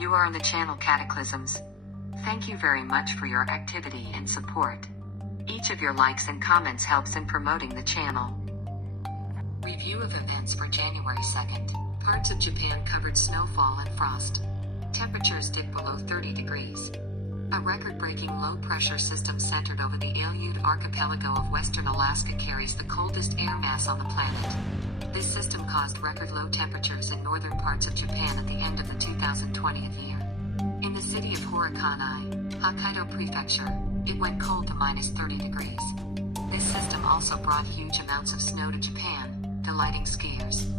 You are on the channel Cataclysms. Thank you very much for your activity and support. Each of your likes and comments helps in promoting the channel. Review of events for January 2nd. Parts of Japan covered snowfall and frost. Temperatures dipped below 30 degrees. A record-breaking low-pressure system centered over the Aleut archipelago of western Alaska carries the coldest air mass on the planet. This system caused record low temperatures in northern parts of Japan at the end of the 2020 year. In the city of Horikawa, Hokkaido Prefecture, it went cold to minus 30 degrees. This system also brought huge amounts of snow to Japan, delighting skiers.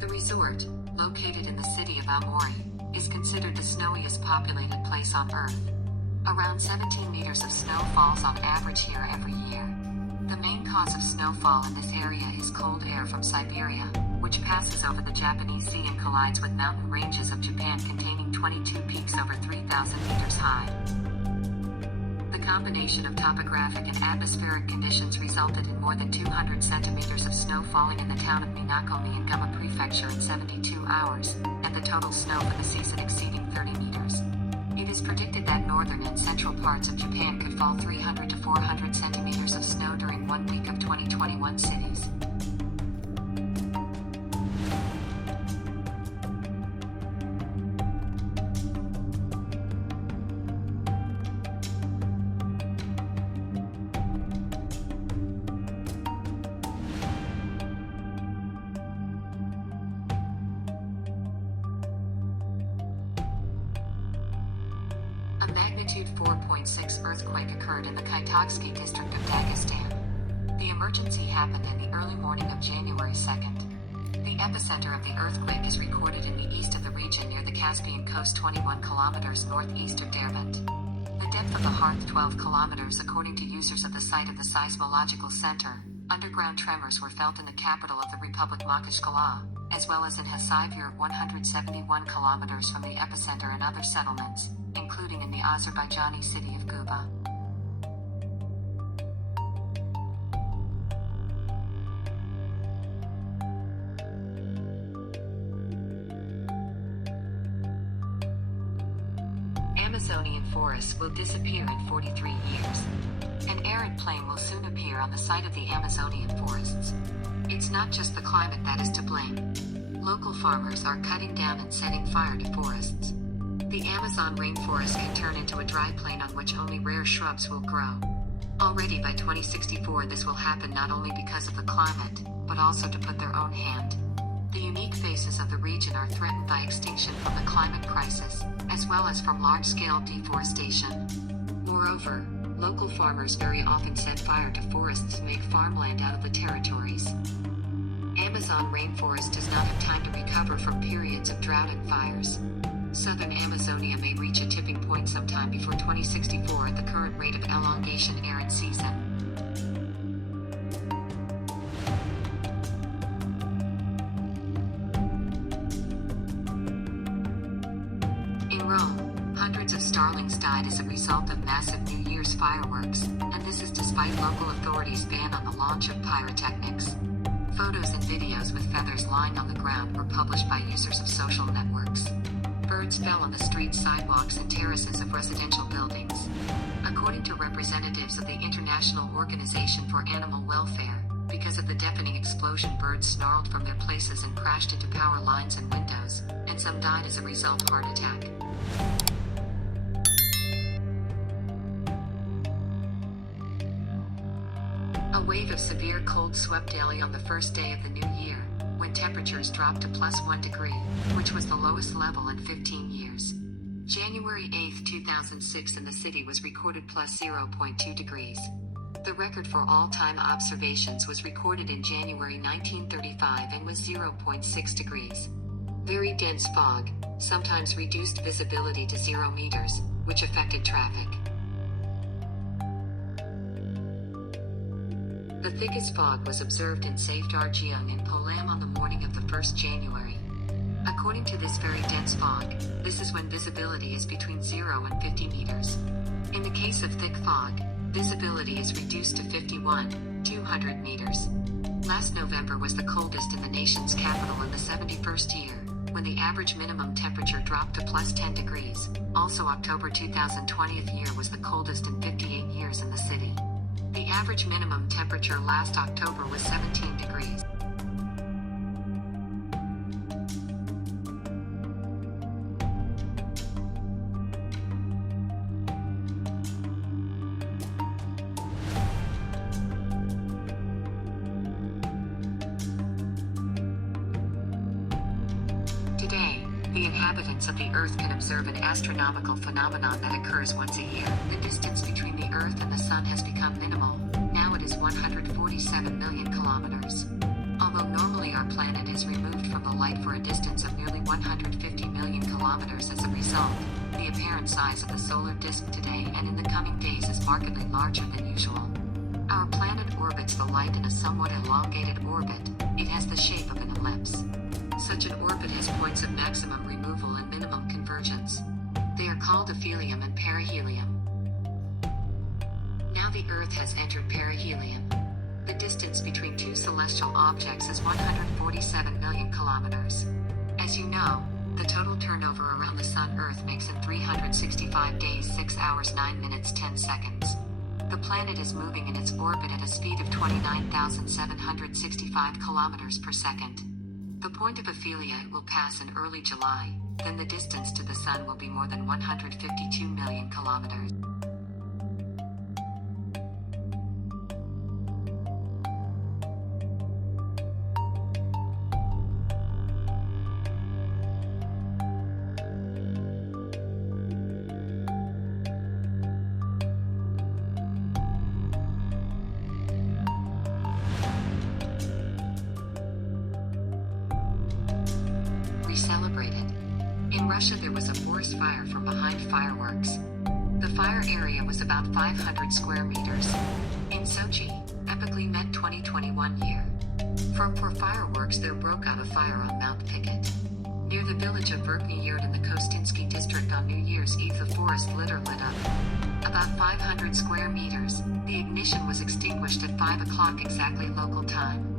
The resort, located in the city of Aomori, is considered the snowiest populated place on Earth. Around 17 meters of snow falls on average here every year. The main cause of snowfall in this area is cold air from Siberia, which passes over the Japanese Sea and collides with mountain ranges of Japan containing 22 peaks over 3,000 meters high. The combination of topographic and atmospheric conditions resulted in more than 200 centimeters of snow falling in the town of Minakomi in Guma Prefecture in 72 hours, and the total snow for the season exceeding 30 meters. It is predicted that northern and central parts of Japan could fall 300 to 400 centimeters of snow during 1 week of 2021 cities. A magnitude 4.6 earthquake occurred in the Kaitoksky district of Dagestan. The emergency happened in the early morning of January 2nd. The epicenter of the earthquake is recorded in the east of the region near the Caspian coast 21 kilometers northeast of Derbent. The depth of the hearth 12 kilometers according to users of the site of the seismological center. Underground tremors were felt in the capital of the Republic Makhachkala, as well as in Hasavir 171 kilometers from the epicenter and other settlements, including in the Azerbaijani city of Guba. Amazonian forests will disappear in 43 years. An arid plain will soon appear on the site of the Amazonian forests. It's not just the climate that is to blame. Local farmers are cutting down and setting fire to forests. The Amazon rainforest can turn into a dry plain on which only rare shrubs will grow. Already by 2064 this will happen not only because of the climate, but also to put their own hand. The unique faces of the region are threatened by extinction from the climate crisis, as well as from large-scale deforestation. Moreover, local farmers very often set fire to forests to make farmland out of the territories. Amazon rainforest does not have time to recover from periods of drought and fires. Southern Amazonia may reach a tipping point sometime before 2064 at the current rate of elongation arid season. In Rome, hundreds of starlings died as a result of massive New Year's fireworks, and this is despite local authorities' ban on the launch of pyrotechnics. Photos and videos with feathers lying on the ground were published by users of social networks. Birds fell on the streets, sidewalks, and terraces of residential buildings. According to representatives of the International Organization for Animal Welfare, because of the deafening explosion, birds snarled from their places and crashed into power lines and windows, and some died as a result of heart attack. A wave of severe cold swept Delhi on the first day of the new year, when temperatures dropped to +1 degree, which was the lowest level in 15 years. January 8, 2006 in the city was recorded +0.2 degrees. The record for all-time observations was recorded in January 1935 and was 0.6 degrees. Very dense fog, sometimes reduced visibility to 0 meters, which affected traffic. The thickest fog was observed in Safdarjung in Polam on the morning of the 1st January. According to this very dense fog, this is when visibility is between 0 and 50 meters. In the case of thick fog, visibility is reduced to 200 meters. Last November was the coldest in the nation's capital in the 71st year, when the average minimum temperature dropped to plus 10 degrees. Also, October 2020 year was the coldest in 58 years in the city. The average minimum temperature last October was 17 degrees. Today, the inhabitants of the Earth can observe an astronomical phenomenon that occurs once a year. The distance between the Earth and the Sun has become minimal. Now it is 147 million kilometers. Although normally our planet is removed from the light for a distance of nearly 150 million kilometers as a result, the apparent size of the solar disk today and in the coming days is markedly larger than usual. Our planet orbits the light in a somewhat elongated orbit. It has the shape of an ellipse. Such an orbit has points of maximum removal and minimum convergence. They are called aphelium and perihelion. Now the Earth has entered perihelion. The distance between two celestial objects is 147 million kilometers. As you know, the total turnover around the Sun-Earth makes in 365 days 6 hours 9 minutes 10 seconds. The planet is moving in its orbit at a speed of 29,765 kilometers per second. The point of aphelia will pass in early July, then the distance to the Sun will be more than 152 million kilometers. Celebrated. In Russia there was a forest fire from behind fireworks. The fire area was about 500 square meters. In Sochi, epically met 2021 year. For fireworks there broke out a fire on Mount Picket. Near the village of Verkhny Yurt in the Kostinsky district on New Year's Eve the forest lit up. About 500 square meters, the ignition was extinguished at 5 o'clock exactly local time.